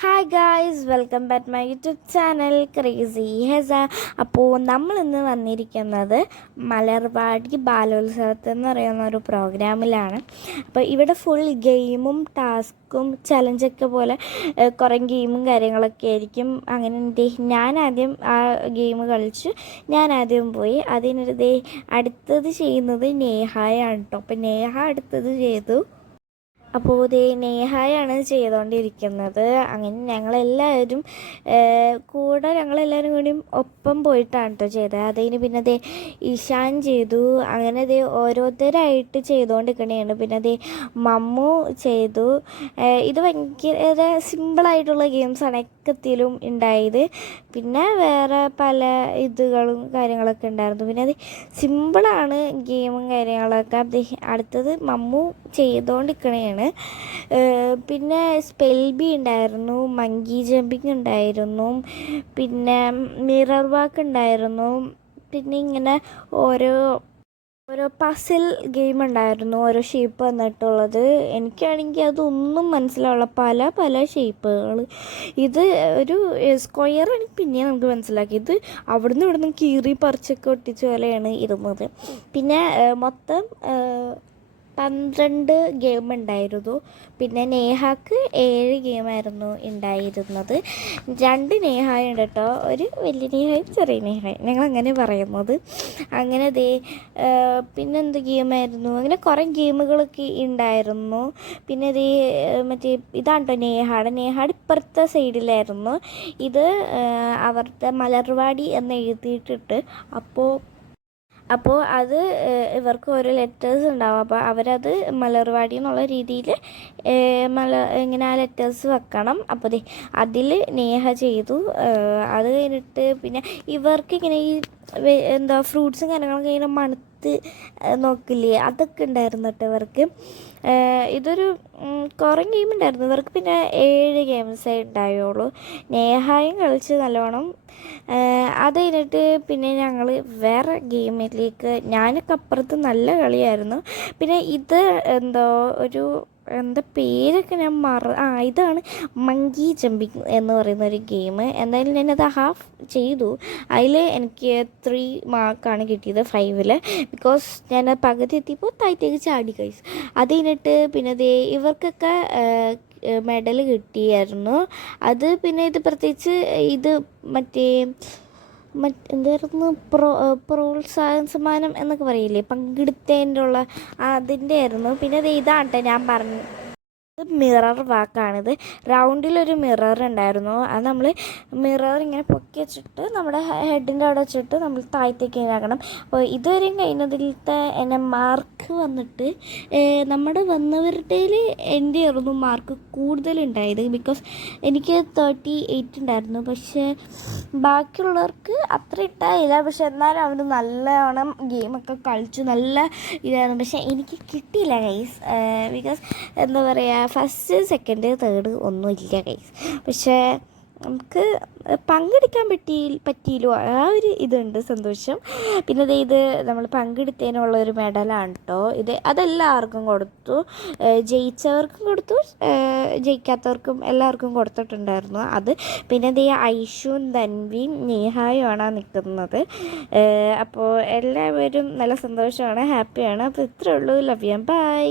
Hi guys welcome back my YouTube channel crazy Hesa അപ്പോൾ നമ്മൾ ഇന്ന് വന്നിരിക്കുന്നത് മലർവാടി ബാലോത്സവത്തിൽ എന്ന് പറയുന്ന ഒരു പ്രോഗ്രാമിലാണ്. അപ്പോൾ ഇവിടെ ഫുൾ ഗെയിമും ടാസ്ക്കും ചലഞ്ചൊക്കെ പോലെ കുറേ ഗെയിമും കാര്യങ്ങളൊക്കെ ആയിരിക്കും. അങ്ങനെ ദേ ഞാൻ ആദ്യം ആ ഗെയിം കളിച്ചു. ഞാൻ ആദ്യം പോയി. അതിനൊരു ദേ അടുത്തത് ചെയ്യുന്നത് നേഹായാണ് കേട്ടോ അപ്പോൾ നേഹ അടുത്തത് ചെയ്തു. അപ്പോൾ ഇതേ നേഹായാണ് ചെയ്തുകൊണ്ടിരിക്കുന്നത് അങ്ങനെ ഞങ്ങളെല്ലാവരും കൂടെ ഞങ്ങളെല്ലാവരും കൂടിയും ഒപ്പം പോയിട്ടാണ് കേട്ടോ ചെയ്തത്. അതിന് പിന്നെ അതേ ഇഷാൻ ചെയ്തു. അങ്ങനെ അതേ ഓരോരുത്തരായിട്ട് ചെയ്തുകൊണ്ടിരിക്കണേണ് പിന്നെ അതേ മമ്മു ചെയ്തു. ഇത് ഭയങ്കര സിമ്പിളായിട്ടുള്ള ഗെയിംസാണ് എക്കത്തിലും ഉണ്ടായത്. പിന്നെ വേറെ പല ഇതുകളും കാര്യങ്ങളൊക്കെ ഉണ്ടായിരുന്നു. പിന്നെ അത് സിമ്പിളാണ് ഗെയിമും കാര്യങ്ങളൊക്കെ. അടുത്തത് മമ്മു ചെയ്തുകൊണ്ടിരിക്കണേയാണ് പിന്നെ സ്പെൽ ബി ഉണ്ടായിരുന്നു മങ്കി ജമ്പിങ് ഉണ്ടായിരുന്നു പിന്നെ മിറർ വാക്ക് ഉണ്ടായിരുന്നു പിന്നെ ഇങ്ങനെ ഓരോ ഓരോ പസിൽ ഗെയിം ഉണ്ടായിരുന്നു ഓരോ ഷേപ്പ് വന്നിട്ടുള്ളത്. എനിക്കാണെങ്കിൽ അതൊന്നും മനസ്സിലാവുള്ള പല പല ഷേപ്പുകൾ ഇത് ഒരു സ്ക്വയർ ആണ് പിന്നെ നമുക്ക് മനസ്സിലാക്കി. ഇത് അവിടുന്ന് ഇവിടുന്ന് കീറി പറിച്ചൊക്കെ ഒട്ടിച്ച പോലെയാണ് ഇരുന്നത്. പിന്നെ മൊത്തം പന്ത്രണ്ട് ഗെയിം ഉണ്ടായിരുന്നു. പിന്നെ നേഹാക്ക് ഏഴ് ഗെയിമായിരുന്നു ഉണ്ടായിരുന്നത്. രണ്ട് നേഹായ ഉണ്ട് കേട്ടോ. ഒരു വലിയ നേഹായും ചെറിയ നേഹായും. ഞങ്ങൾ അങ്ങനെ പറയുന്നത്. അങ്ങനെ ദേ ഏഹ്, പിന്നെ എന്ത് ഗെയിമായിരുന്നു അങ്ങനെ കുറേ ഗെയിമുകളൊക്കെ ഉണ്ടായിരുന്നു. പിന്നെ ദേ മറ്റേ ഇതാണ് കേട്ടോ നേഹാട്. നേഹാട് ഇപ്പുറത്തെ സൈഡിലായിരുന്നു ഇത് അവരുടെ മലർവാടി എന്ന് എഴുതിയിട്ടിട്ട് അപ്പോൾ അപ്പോൾ അത് ഇവർക്ക് ഓരോ ലെറ്റേഴ്സ് ഉണ്ടാവും. അപ്പോൾ അവരത് മലർവാടി എന്നുള്ള രീതിയിൽ മല ഇങ്ങനെ ആ ലെറ്റേഴ്സ് വെക്കണം. അപ്പോൾ അതിൽ നേഹ ചെയ്തു. അത് കഴിഞ്ഞിട്ട് പിന്നെ ഇവർക്ക് ഇങ്ങനെ ഈ എന്താ ഫ്രൂട്ട്സും കാര്യങ്ങളൊക്കെ ഇങ്ങനെ മണത്ത് നോക്കില്ലേ? അതൊക്കെ ഉണ്ടായിരുന്നു കേട്ടോ ഇവർക്ക്. ഇതൊരു കുറേ ഗെയിം ഉണ്ടായിരുന്നു. ഇവർക്ക് പിന്നെ ഏഴ് ഗെയിംസേ ഉണ്ടായുള്ളൂ. നേഹായും കളിച്ച് നല്ലോണം. ഏഹ്, അത് കഴിഞ്ഞിട്ട് പിന്നെ ഞങ്ങൾ വേറെ ഗെയിമിലേക്ക് ഞാനൊക്കെ അപ്പുറത്ത് നല്ല കളിയായിരുന്നു. പിന്നെ ഇത് എന്തോ ഒരു എന്താ പേരൊക്കെ ഞാൻ മറ ആ ഇതാണ് മങ്കി ജമ്പിങ് എന്ന് പറയുന്ന ഒരു ഗെയിം എന്തായാലും ഞാനത് ഹാഫ് ചെയ്തു. അതിൽ എനിക്ക് ത്രീ മാർക്കാണ് കിട്ടിയത് ഫൈവിൽ ബിക്കോസ് ഞാൻ പകുതി എത്തിയപ്പോൾ താഴത്തേക്ക് ചാടി കഴിച്ചു അത് കഴിഞ്ഞിട്ട് പിന്നെ ഇവർക്കൊക്കെ മെഡൽ കിട്ടിയായിരുന്നു. അത് പിന്നെ ഇത് പ്രത്യേകിച്ച് ഇത് മറ്റേ മറ്റ് എന്തായിരുന്നു? പ്രോ പ്രോത്സാഹന സമ്മാനം എന്നൊക്കെ പറയില്ലേ? പങ്കെടുത്തതിന്റെ ഉള്ള അതിന്റെ ആയിരുന്നു പിന്നെ ദേ ഇതാണ് ട്ടോ ഞാൻ പറഞ്ഞു മിറർ വാക്കാണിത്. റൗണ്ടിലൊരു മിറർ ഉണ്ടായിരുന്നു. അത് നമ്മൾ മിറർ ഇങ്ങനെ പൊക്കി വെച്ചിട്ട് നമ്മുടെ ഹെഡിന്റെ അവിടെ വെച്ചിട്ട് നമ്മൾ താഴത്തേക്ക് ഇതാക്കണം അപ്പോൾ ഇതുവരെയും കഴിഞ്ഞതിലത്തെ എന്നെ മാർക്ക് വന്നിട്ട് നമ്മുടെ വന്നവരുടേൽ എന്റെ ആയിരുന്നു മാർക്ക് കൂടുതലുണ്ടായത്. ബിക്കോസ് എനിക്ക് തേർട്ടി എയ്റ്റ് ഉണ്ടായിരുന്നു. പക്ഷേ ബാക്കിയുള്ളവർക്ക് അത്ര ഇട്ടായില്ല. പക്ഷെ എന്നാലും അവർ നല്ലവണ്ണം ഗെയിമൊക്കെ കളിച്ചു. നല്ല ഇതായിരുന്നു. പക്ഷേ എനിക്ക് കിട്ടിയില്ല ഗൈസ് ബിക്കോസ് എന്താ പറയുക ഫസ്റ്റ് സെക്കൻഡ് തേർഡ് ഒന്നും ഇല്ല ഗൈസ് പക്ഷേ നമുക്ക് പങ്കെടുക്കാൻ പറ്റി പറ്റിയില്ലോ. ആ ഒരു ഇതുണ്ട് സന്തോഷം. പിന്നെ ദേ ഇത് നമ്മൾ പങ്കെടുത്തതിനുള്ള ഒരു മെഡലാണ് കേട്ടോ ഇത് അതെല്ലാവർക്കും കൊടുത്തു. ജയിച്ചവർക്കും കൊടുത്തു. ജയിക്കാത്തവർക്കും എല്ലാവർക്കും കൊടുത്തിട്ടുണ്ടായിരുന്നു അത്. പിന്നെ ദേ ഐഷുവും ധൻവിയും നേഹായുമാണ് നിൽക്കുന്നത്. അപ്പോൾ എല്ലാവരും നല്ല സന്തോഷമാണ് ഹാപ്പിയാണ് അപ്പോൾ ഇത്രയേ ഉള്ളൂ. Love you by